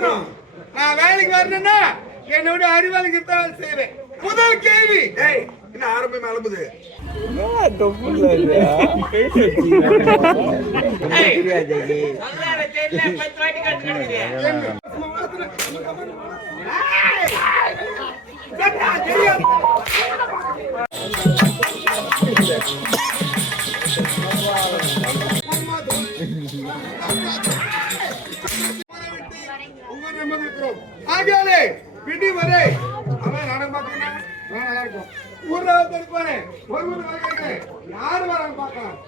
வரணும். நான் வேலைக்கு வரணும்னா என்னோட அறிவாளிக்கு தான் செய்வேன். முதல் கேள்வி. என்ன ஆரம்பம் அலம்புது? ஆகியாலே விடி வரை அவன் நாடகம் பார்த்தீங்கன்னா நல்லா இருக்கும். ஊர்ல இருப்பாரு ஒரு ஊர் வரைக்கும் யாரு வராங்க பார்க்கலாம்.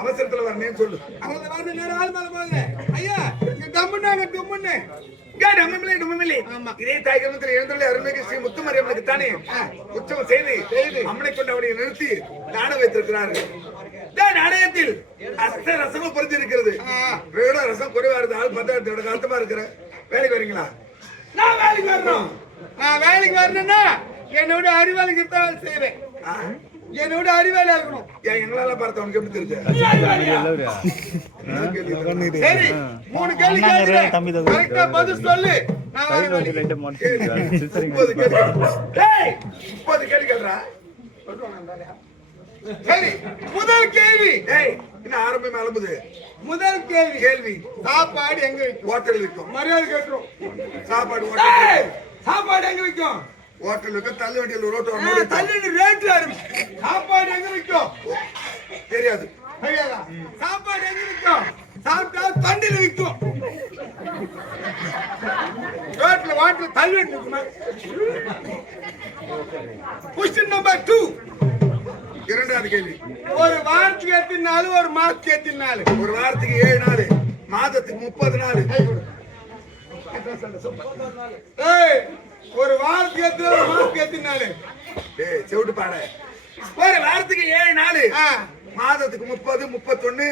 அவசரத்துல வரணும் சொல்லு. ஐயா இதே தாய்கமத்தில் எழுந்துள்ள அருள்மிகு ஸ்ரீ முத்துமாரியம்மனுக்கு தானே உற்சவம் செய்து அம்மனை கொண்டு அவரை நிறுத்தி நாணம் வைத்திருக்கிறார்கள். நாணயத்தில் அஷ்ட ரசமும் பொறிஞ்சிருக்கிறது. ரசம் குறைவா இருக்கு. ஆள் பத்தாயிரத்தோட காலத்தமா இருக்கிற வேலைக்கு வரீங்களா? நான் வேலைக்கு வரணும். நான் வேலைக்கு வரணும்னா என்னோட அறிவாளிக்கு தான் செய்வேன். என்னோட அறிவாளியா இருக்கணும். எங்களால பார்த்த உனக்கு எப்படி தெரிஞ்சு? சரி, 3 கேள்வி கேட்கிறேன். கரெக்டா பதில் சொல்லு. நான் 30 கேள்வி கேள்றா. சரி, முதல் கேள்வி. என்ன ஆரம்பம் அலம்புது? முதல் கேள்வி. சாப்பாடு எங்க விற்கும்? ஹோட்டல் விற்கும். மரியாதை கேட்டுரும். சாப்பாடு எங்க விற்கும்? ஹோட்டல் விற்கும். தள்ளு வண்டியில் ரோட்டு தள்ளு ரேட்ல சாப்பாடு எங்க விற்கும்? தெரியாது. சாப்பாடு எங்க விற்கும்? சாப்பிட்டா தண்டில விற்கும். ரோட்ல வாட்டர் தள்ளு இருக்குமா? Question number 2. இரண்டாவது கேள்வி. ஒரு வாரத்துக்கு எத்தனை நாள்? ஒரு மாசத்துக்கு எத்தனை நாள்? ஒரு வாரத்துக்கு 7 நாள், மாதத்துக்கு 30 நாள். ஒரு வாரத்துக்கு எத்தனை, ஒரு மாசத்துக்கு எத்தனை நாள்? செவிட்டு பாட. ஒரு வாரத்துக்கு 7 நாள், மாதத்துக்கு 30, 31,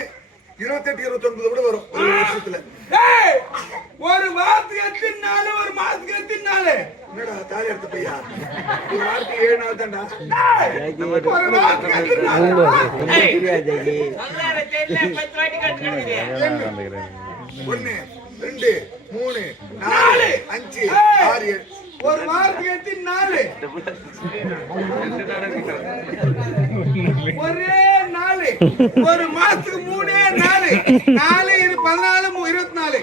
28, 29 கூட வரும் ஒரு வருஷத்துல. ஒரு வாரத்துக்கு எத்தனை நாள்? ஒரு மாசத்துக்கு எத்தனை நாள்? என்னடா தாலி எடுத்த பையா? ஒரு வாரத்துக்கு 7 நாள் தான்டா. ஒரு வாரத்துக்கு எத்தனை நாள்? 1, 2, 3, 4, 5, 6, 7. ஒரு வாரத்துக்கு எத்தனை நாள்? ஒரே நாள். ஒரு மாசத்துக்கு 3 நாள். 4 இது 14, 24.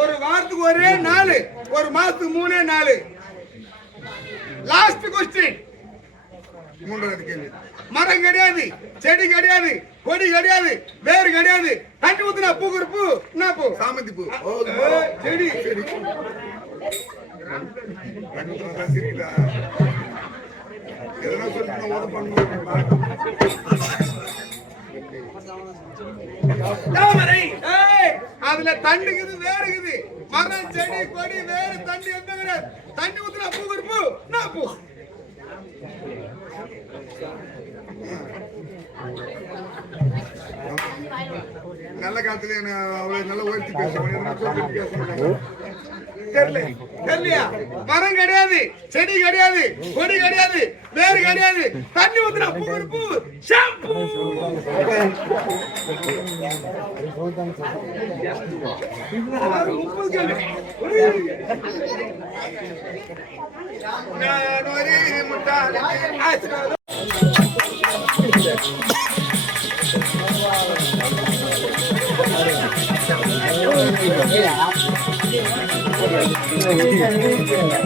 ஒரு வாரத்துக்கு ஒரே நாள், ஒரு மாசத்துக்கு 3 நாள். Last question. மூன்றாவது கேள்வி. மரம் கிடையாது, செடி கிடையாது, கொடி கிடையாது, வேறு கிடையாது. தண்ணி ஊத்துனா பூக்குற பூ என்ன பூ? சாமந்தி பூ. செடி. அதுல தண்ணிக்குது, வேறுக்குது. மரம், செடி, கொடி, வேறு, தண்ணி எந்த கிடையாது. தண்ணி ஊத்துனா பூக்குற பூ என்ன பூ? நல்ல காலத்துல அவ்வளவு நல்ல உயர்த்தி பேசுவாங்க. தெரியலையா? மரம் கிடையாது, செடி கிடையாது, கொடி கிடையாது, வேறு கிடையாது. தண்ணி ஊத்துனா பூக்குற பூ ஷாம்பு.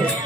Yeah.